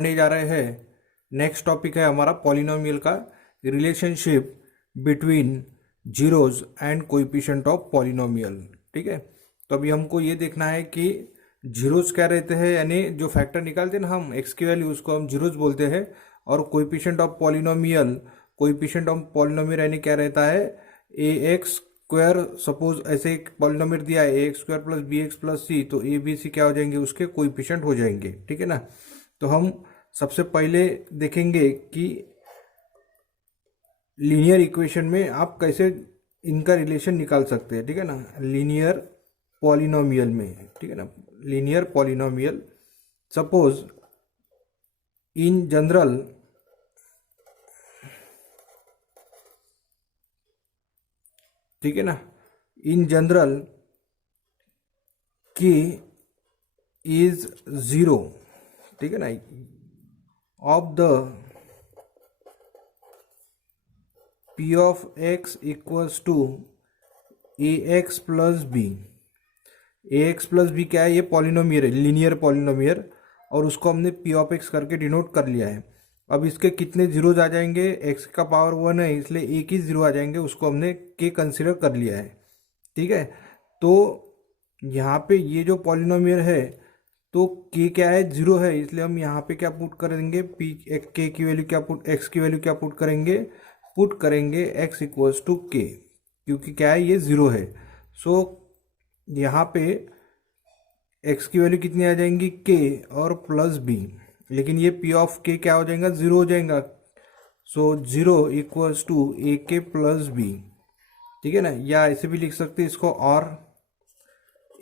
पढ़ने जा रहे हैं। नेक्स्ट टॉपिक है हमारा पॉलिनोमियल का relationship between zeros and coefficient of polynomial. ठीक है, तो अभी हमको ये देखना है कि जीरोज क्या रहते हैं, यानी जो फैक्टर निकालते हैं ना हम एक्स की वैल्यू, उसको हम जीरोज बोलते हैं। और कोएफिशिएंट ऑफ पॉलिनोमियल यानी क्या रहता है, ए एक्स स्क्वायर। सपोज ऐसे एक पॉलिनोमियल दिया है A X square plus B X plus C, तो ए बी सी क्या हो जाएंगे, उसके कोएफिशिएंट हो जाएंगे। ठीक है ना। तो हम सबसे पहले देखेंगे कि लीनियर इक्वेशन में आप कैसे इनका रिलेशन निकाल सकते हैं। ठीक है ना, लीनियर पॉलिनोमियल में। ठीक है ना, linear polynomial. Suppose in general ठीक है ना, इन जनरल की इज जीरो। ठीक है ना, of the P of x equals to a x plus b. A x plus b क्या है, ये पॉलिनोमियल है, लीनियर पॉलिनोमियल, और उसको हमने पी ऑफ एक्स करके डिनोट कर लिया है। अब इसके कितने जीरोज आ जाएंगे, एक्स का पावर 1 है इसलिए एक ही जीरो आ जाएंगे, उसको हमने के कंसिडर कर लिया है। ठीक है, तो यहाँ पे ये जो पॉलिनोमियल है, तो के क्या है, जीरो है, इसलिए हम यहाँ पे क्या पुट करेंगे, पी के की वैल्यू क्या पुट, एक्स की वैल्यू क्या पुट करेंगे एक्स इक्वल्स टू के, क्योंकि क्या है, ये जीरो है। सो यहाँ पे एक्स की वैल्यू कितनी आ जाएंगी, के और प्लस बी, लेकिन ये पी ऑफ के क्या हो जाएगा, जीरो हो जाएगा। So zero equals to A k plus B. ठीक है ना, या ऐसे भी लिख सकते हैं इसको, और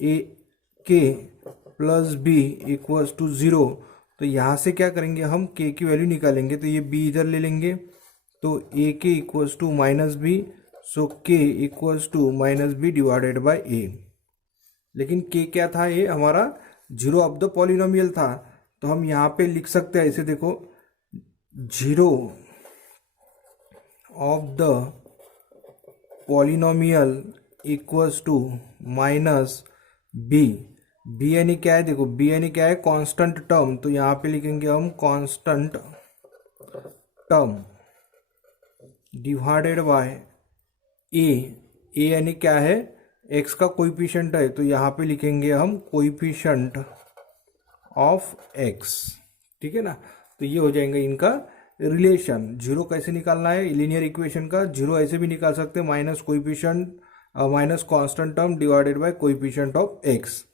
a k plus b equals to zero. तो यहाँ से क्या करेंगे, हम के की वैल्यू निकालेंगे, तो ये बी इधर ले लेंगे, तो A K equals to minus B. So K equals to minus B divided by A. लेकिन के क्या था, ये हमारा जीरो ऑफ द पॉलिनोमियल था, तो हम यहाँ पे लिख सकते हैं ऐसे, देखो, zero of the polynomial equals to minus b. B यानी क्या है, देखो बी यानी क्या है, कांस्टेंट टर्म, तो यहाँ पे लिखेंगे हम कांस्टेंट टर्म डिवाइडेड बाय ए। ए यानी क्या है, एक्स का कोएफिशिएंट है, तो यहाँ पे लिखेंगे हम कोएफिशिएंट ऑफ एक्स। ठीक है ना, तो ये हो जाएंगे इनका रिलेशन। जीरो कैसे निकालना है लीनियर इक्वेशन का, जीरो ऐसे भी निकाल सकते हैं, minus coefficient minus constant term divided by coefficient of x.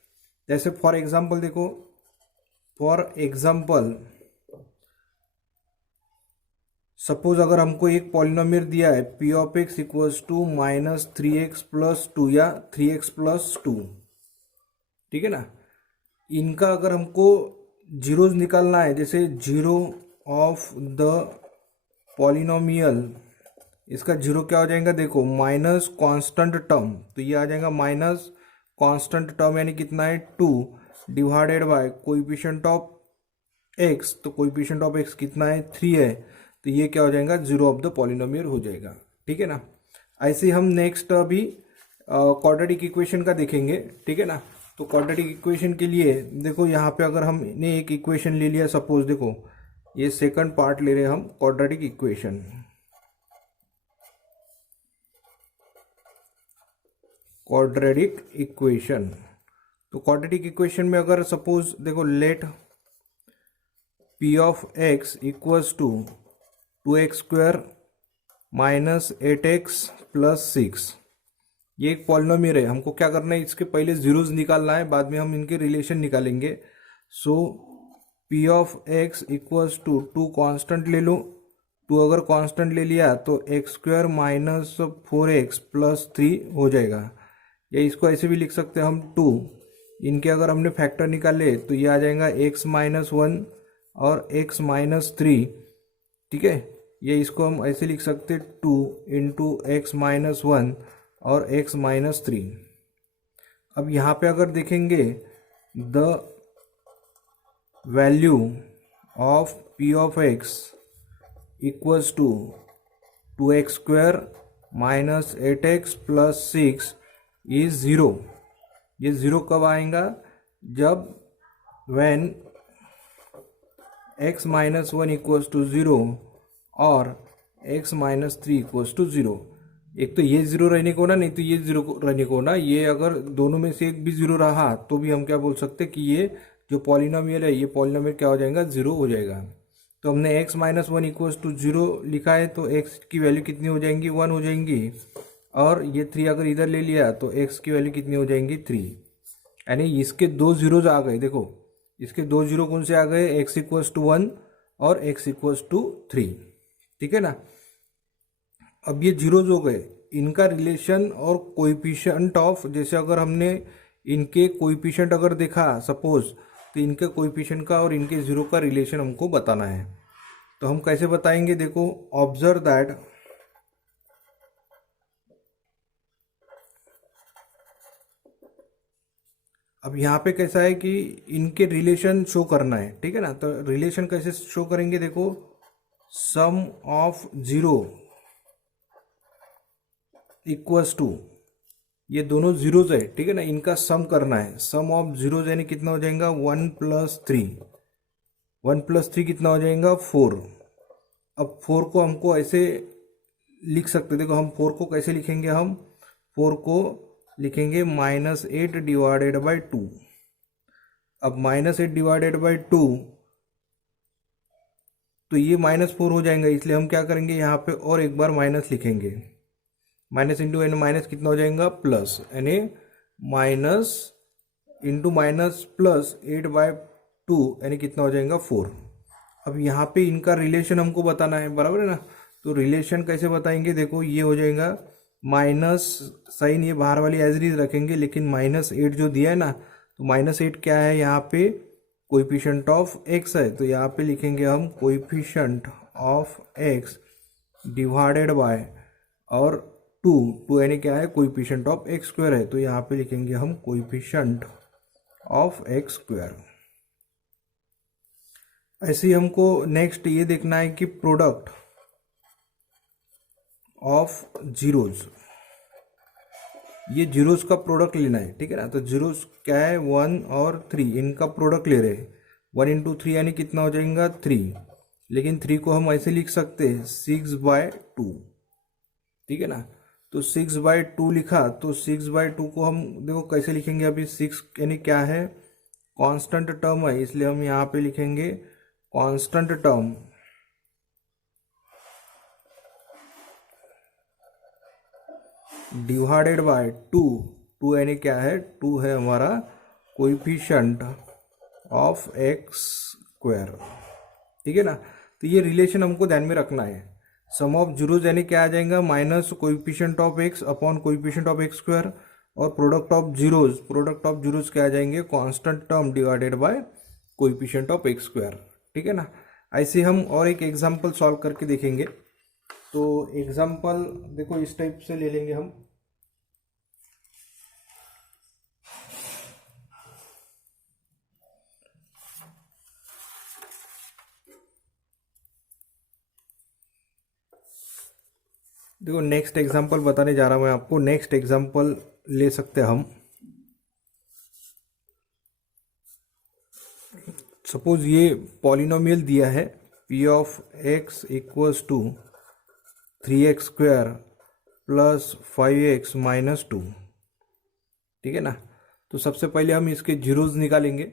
जैसे फॉर एग्जांपल देखो, फॉर एग्जांपल सपोज अगर हमको एक पॉलिनोमियल दिया है P of x equals to minus 3x plus 2 या 3x प्लस 2। ठीक है ना, इनका अगर हमको जीरोज निकालना है, जैसे जीरो ऑफ द पॉलिनोमियल, इसका जीरो क्या हो जाएगा, देखो माइनस कांस्टेंट टर्म, तो ये आ जाएगा माइनस कांस्टेंट टर्म, यानी कितना है 2 divided by coefficient of x, तो कोएफिशिएंट ऑफ एक्स कितना है 3 है, तो ये क्या हो जाएगा, जीरो ऑफ द पॉलिनोमियल हो जाएगा। ठीक है ना, ऐसे हम नेक्स्ट अभी क्वाड्रेटिक इक्वेशन का देखेंगे। ठीक है ना, तो क्वाड्रेटिक इक्वेशन के लिए देखो, यहाँ पे अगर हमने एक इक्वेशन ले लिया, सपोज देखो ये सेकंड पार्ट ले रहे हैं हम, क्वाड्रेटिक इक्वेशन। क्वाड्रेटिक इक्वेशन, तो क्वाड्रेटिक इक्वेशन में अगर सपोज देखो, let P of x equals to 2x square minus 8x plus 6, ये एक पॉलिनोमियल है। हमको क्या करना है, इसके पहले जीरोज निकालना है, बाद में हम इनके रिलेशन निकालेंगे। So P of x equals to 2 constant ले लो, 2 अगर कांस्टेंट ले लिया तो x square minus 4x plus 3 हो जाएगा, या इसको ऐसे भी लिख सकते हैं हम 2। इनके अगर हमने फैक्टर निकाले तो ये आ जाएगा x माइनस 1 और x माइनस 3। ठीक है, ये इसको हम ऐसे लिख सकते 2 इंटू एक्स माइनस 1 और x माइनस 3। अब यहाँ पे अगर देखेंगे, the value of p of x equals to 2x square minus 8x plus 6 is zero. ये ज़ीरो कब आएगा, जब when x minus one equals to zero और x minus three equals to zero. एक तो ये ज़ीरो रहने को ना, नहीं तो ये ज़ीरो रहने को ना। ये अगर दोनों में से एक भी ज़ीरो रहा तो भी हम क्या बोल सकते हैं कि ये जो पॉलिनोमियल है ये पॉलिनोमियल क्या हो जाएगा, ज़ीरो हो जाएगा। तो हमने x minus one equals to zero लिखा है तो x की वैल्यू कितनी हो जाएंगी, वन हो जाएंगी। और ये थ्री अगर इधर ले लिया तो x की वैल्यू कितनी हो जाएंगी, थ्री। यानी इसके दो जीरोज आ गए। देखो इसके दो जीरो कौन से आ गए, x इक्वल्स टू वन और x इक्वल्स टू थ्री। ठीक है ना। अब ये जीरोज हो गए, इनका रिलेशन और कोएफिशिएंट ऑफ, जैसे अगर हमने इनके कोएफिशिएंट अगर देखा सपोज, तो इनके कोएफिशिएंट का और इनके जीरो का रिलेशन हमको बताना है। तो हम कैसे बताएंगे, देखो ऑब्जर्व दैट अब यहाँ पे कैसा है कि इनके रिलेशन शो करना है। ठीक है ना। तो रिलेशन कैसे शो करेंगे, देखो सम ऑफ जीरो इक्वल्स टू, ये दोनों जीरोज है। ठीक है ना, इनका सम करना है। सम ऑफ जीरोज यानी कितना हो जाएगा, one plus three. One plus three कितना हो जाएगा, फोर। अब फोर को हमको ऐसे लिख सकते, देखो हम फोर को कैसे लिखेंगे, हम फोर को लिखेंगे minus eight divided by two. अब minus eight divided by two, तो ये माइनस फोर हो जाएगा, इसलिए हम क्या करेंगे यहाँ पे और एक बार माइनस लिखेंगे। माइनस इंटू यानी माइनस कितना हो जाएगा, प्लस, यानी minus into minus plus eight by two यानी कितना हो जाएगा, फोर। अब यहाँ पे इनका रिलेशन हमको बताना है, बराबर है ना। तो रिलेशन कैसे बताएंगे, देखो ये हो जाएगा माइनस साइन, ये बाहर वाली एज इट इज रखेंगे, लेकिन माइनस एट जो दिया है ना, तो माइनस एट क्या है यहाँ पे, कोएफिशिएंट ऑफ एक्स है। तो यहाँ पे लिखेंगे हम coefficient of x divided by और टू, टू यानी क्या है, कोएफिशिएंट ऑफ एक्स स्क्वायर है। तो यहाँ पे लिखेंगे हम कोएफिशिएंट ऑफ एक्स स्क्वायर। ऐसे ही हमको नेक्स्ट ये देखना है कि प्रोडक्ट ऑफ जीरोज, ये जीरोज का प्रोडक्ट लेना है। ठीक है ना। तो जीरोज क्या है, वन और थ्री, इनका प्रोडक्ट ले रहे हैं। वन इंटू थ्री यानी कितना हो जाएगा, थ्री। लेकिन थ्री को हम ऐसे लिख सकते हैं सिक्स बाय टू। ठीक है ना। तो सिक्स बाय टू लिखा, तो सिक्स बाय टू को हम देखो कैसे लिखेंगे, अभी सिक्स यानी क्या है, कांस्टेंट टर्म है, इसलिए हम यहाँ पे लिखेंगे constant term divided by two. Two यानी क्या है, टू है हमारा कोएफिशिएंट ऑफ एक्स स्क्वायर। ठीक है ना। तो ये रिलेशन हमको ध्यान में रखना है। सम ऑफ जीरोज यानी क्या आ जाएगा, minus coefficient of x upon coefficient of x square, और प्रोडक्ट ऑफ जीरोज क्या आ जाएंगे, constant term divided by coefficient of x square. ठीक है ना। ऐसे हम और एक एग्जांपल सॉल्व करके देखेंगे। तो एग्जांपल देखो इस टाइप से ले लेंगे हम। देखो नेक्स्ट एग्जांपल बताने जा रहा हूं मैं आपको। नेक्स्ट एग्जांपल ले सकते हैं हम। सपोज ये पॉलिनोमियल दिया है P of x equals to three x square plus five x minus two. ठीक है ना। तो सबसे पहले हम इसके जीरोज निकालेंगे।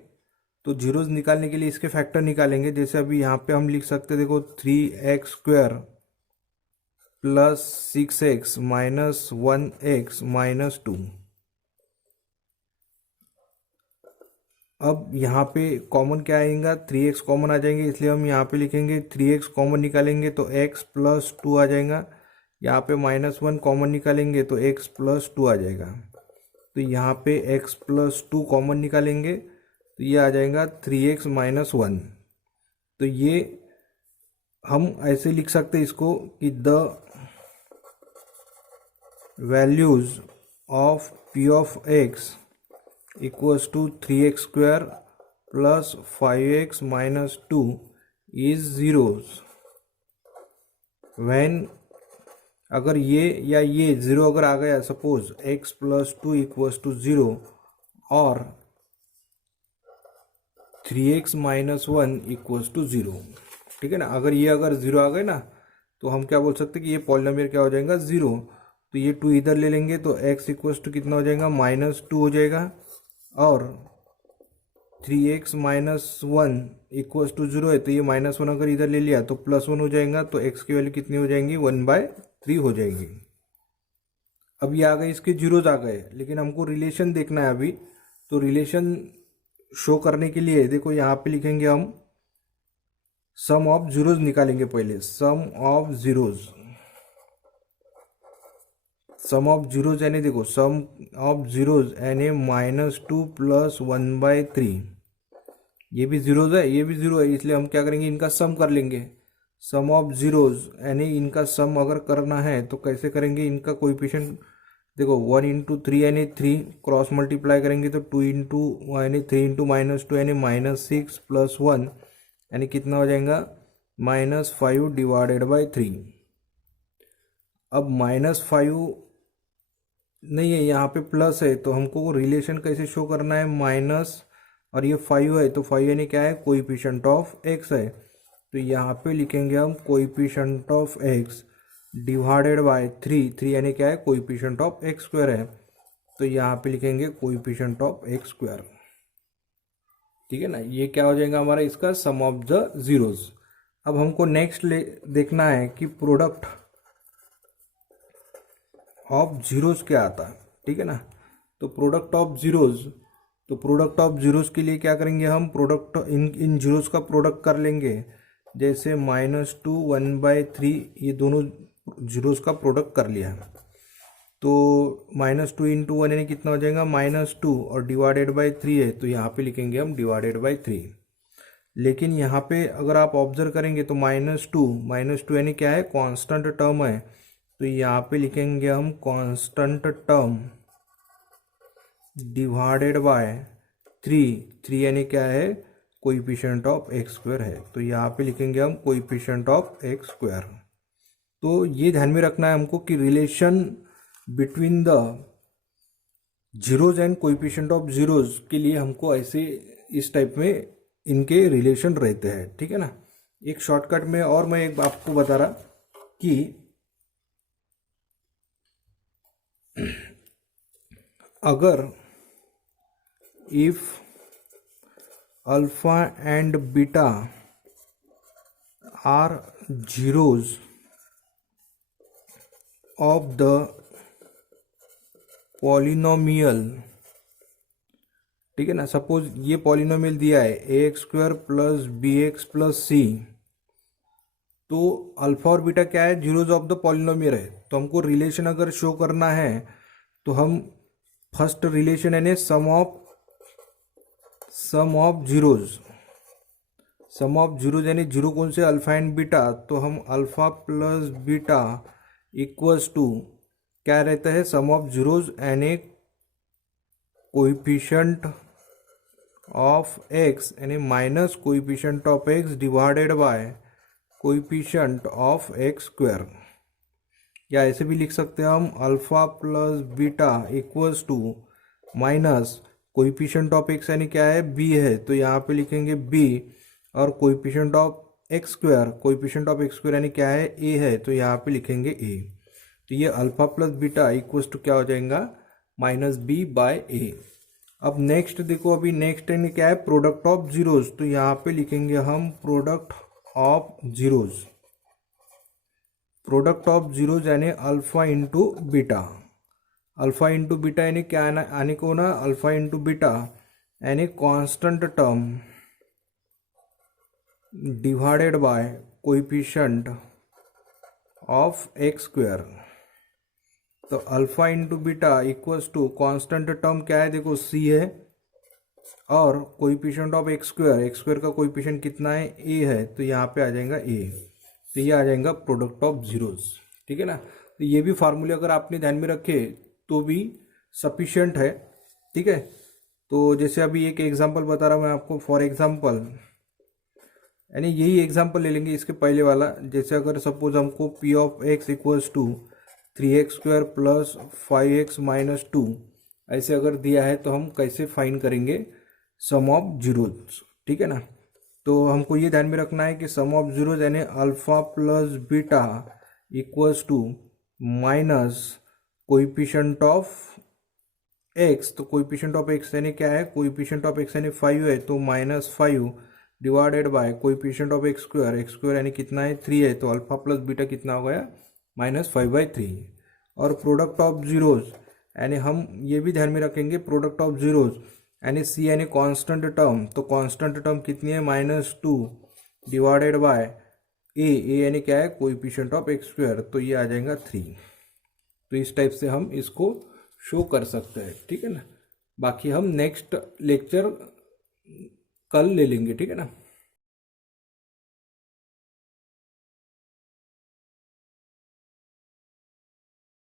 तो जीरोज निकालने के लिए इसके फैक्टर निकालेंगे। जैसे अभी यहाँ पे हम लिख सकते हैं, देखो three x square plus six x minus one x minus to. अब यहाँ पे कॉमन क्या आएगा, थ्री एक्स कॉमन आ जाएंगे, इसलिए हम यहाँ पे लिखेंगे थ्री एक्स कॉमन निकालेंगे तो एक्स प्लस टू आ जाएगा। यहाँ पे माइनस वन कॉमन निकालेंगे तो एक्स प्लस टू आ जाएगा। तो यहाँ पे एक्स प्लस टू कॉमन निकालेंगे तो ये आ जाएगा थ्री एक्स माइनस वन। तो ये हम ऐसे लिख सकते हैं इसको कि the values of p of x equals to three x square plus five x minus two is zeros when, अगर ये या ये जीरो अगर आ गया, suppose x plus two equals to zero और 3x माइनस 1 इक्वल्स टू 0। ठीक है ना, अगर 0 आ गए ना तो हम क्या बोल सकते हैं कि ये पॉलिनोमियल क्या हो जाएगा 0। तो ये 2 इधर ले लेंगे तो x इक्वल्स टू कितना हो जाएगा -2 हो जाएगा, और 3x माइनस 1 इक्वल्स टू 0 है तो ये -1 अगर इधर ले लिया तो +1 हो जाएगा, तो x की वैल्यू कितनी हो जाएंगी 1/3 हो जाएगी। अब ये आ गए, इसके जीरोज आ गए, लेकिन हमको रिलेशन देखना है अभी। तो रिलेशन शो करने के लिए देखो यहाँ पे लिखेंगे हम सम ऑफ जीरोज निकालेंगे पहले। सम ऑफ जीरोज यानी देखो सम ऑफ जीरोज यानी -2 + 1/3। ये भी जीरोज है, ये भी जीरो है, इसलिए हम क्या करेंगे इनका सम कर लेंगे। सम ऑफ जीरोज यानी इनका सम अगर करना है तो कैसे करेंगे, इनका कोएफिशिएंट देखो 1 × 3 यानी 3 क्रॉस मल्टीप्लाई करेंगे तो 2 × यानी 3 × -2 यानी -6 + 1 यानी कितना हो जाएगा -5/3। अब -5 नहीं है, यहाँ पे प्लस है, तो हमको रिलेशन कैसे शो करना है, माइनस और ये 5 है तो 5 यानी क्या है कोएफिशिएंट ऑफ x है। तो यहाँ पे लिखेंगे हम coefficient of x divided bye 3 यानी क्या है कोएफिशिएंट ऑफ x स्क्वायर है, तो यहाँ पे लिखेंगे कोएफिशिएंट ऑफ x स्क्वायर। ठीक है ना, ये क्या हो जाएगा हमारा इसका सम ऑफ द जीरोज। अब हमको नेक्स्ट देखना है कि प्रोडक्ट ऑफ जीरोज क्या आता है। ठीक है ना, तो प्रोडक्ट ऑफ जीरोज के लिए क्या करेंगे हम, प्रोडक्ट इन जीरोज का प्रोडक्ट कर लेंगे। जैसे -2 1/3 ये दोनों जीरोज का प्रोडक्ट कर लिया, तो -2 × 1 यानी कितना हो जाएगा -2 और डिवाइडेड बाय 3 है तो यहाँ पे लिखेंगे हम डिवाइडेड बाय 3। लेकिन यहाँ पे अगर आप ऑब्जर्व करेंगे तो -2 यानी क्या है कांस्टेंट टर्म है, तो यहाँ पे लिखेंगे हम कांस्टेंट टर्म डिवाइडेड बाय 3 यानी क्या है कोएफिशिएंट ऑफ x स्क्वायर है, तो यहाँ पे लिखेंगे हम कोएफिशिएंट ऑफ x स्क्वायर। तो ये ध्यान में रखना है हमको कि relation between the zeros and coefficient of zeros के लिए हमको ऐसे इस टाइप में इनके रिलेशन रहते हैं। ठीक है ना, एक शॉर्टकट में और मैं एक आपको बता रहा कि अगर if alpha and beta are zeros of the polynomial, ठीक है ना, सपोज ये पॉलिनोमियल दिया है ax² + bx + c, तो अल्फा और बीटा क्या है जीरोज ऑफ द पॉलिनोमियल है। तो हमको रिलेशन अगर शो करना है तो हम फर्स्ट रिलेशन यानी सम ऑफ जीरोज यानी जीरो कौन से अल्फा एंड बीटा, तो हम अल्फा + बीटा इक्वल्स टू क्या रहता है सम ऑफ जीरोज यानी कोएफिशिएंट ऑफ x यानी minus coefficient of x divided by coefficient of x square, या ऐसे भी लिख सकते हैं हम alpha + beta equals to minus coefficient of x यानी क्या है b है, तो यहाँ पे लिखेंगे b और कोएफिशिएंट ऑफ x स्क्वायर यानी क्या है a है, तो यहाँ पे लिखेंगे a। तो ये अल्फा + बीटा इक्वल्स टू क्या हो जाएगा -b/a। अब नेक्स्ट देखो, अभी नेक्स्ट यानी क्या है प्रोडक्ट ऑफ जीरोज, तो यहाँ पे लिखेंगे हम प्रोडक्ट ऑफ जीरोज यानी अल्फा × बीटा यानी क्या आने को ना अल्फा × बीटा यानी constant term divided by coefficient of x square. तो alpha × beta equals to constant term क्या है देखो c है, और कोएफिशिएंट ऑफ x स्क्वायर का कोएफिशिएंट कितना है a है, तो यहाँ पे आ जाएगा a, तो ये आ जाएगा प्रोडक्ट ऑफ जीरोज। ठीक है ना, तो ये भी फार्मूले अगर आपने ध्यान में रखे तो भी सफिशिएंट है। ठीक है, तो जैसे अभी एक एग्जांपल बता रहा हूँ मैं आपको, फॉर एग्जांपल यानी यही एग्जांपल ले लेंगे इसके पहले वाला। जैसे अगर सपोज हमको p of x equals to 3x² + 5x - 2 ऐसे अगर दिया है तो हम कैसे फाइंड करेंगे सम ऑफ जीरोज। ठीक है ना। तो हमको ये ध्यान में रखना है कि सम ऑफ जीरोज यानी alpha plus beta equals to minus coefficient of x. तो कोइफिशिएंट ऑफ एक्स यानी क्या है, कोइफिशिएंट ऑफ एक्स यानी 5 है तो -5 divided by coefficient of x square यानी कितना है 3 है, तो अल्फा प्लस बीटा कितना हो गया -5/3। और प्रोडक्ट ऑफ जीरोज यानी हम ये भी ध्यान में रखेंगे, प्रोडक्ट ऑफ जीरोज यानी सी यानी कांस्टेंट टर्म, तो कांस्टेंट टर्म कितनी है -2 डिवाइडेड बाय ए यानी क्या है कोइफिशिएंट ऑफ एक्स स्क्वायर, तो ये आ जाएगा 3। तो इस टाइप से हम इसको शो कर सकते हैं, ठीक है ना। बाकी हम नेक्स्ट लेक्चर कल ले लेंगे, ठीक है ना।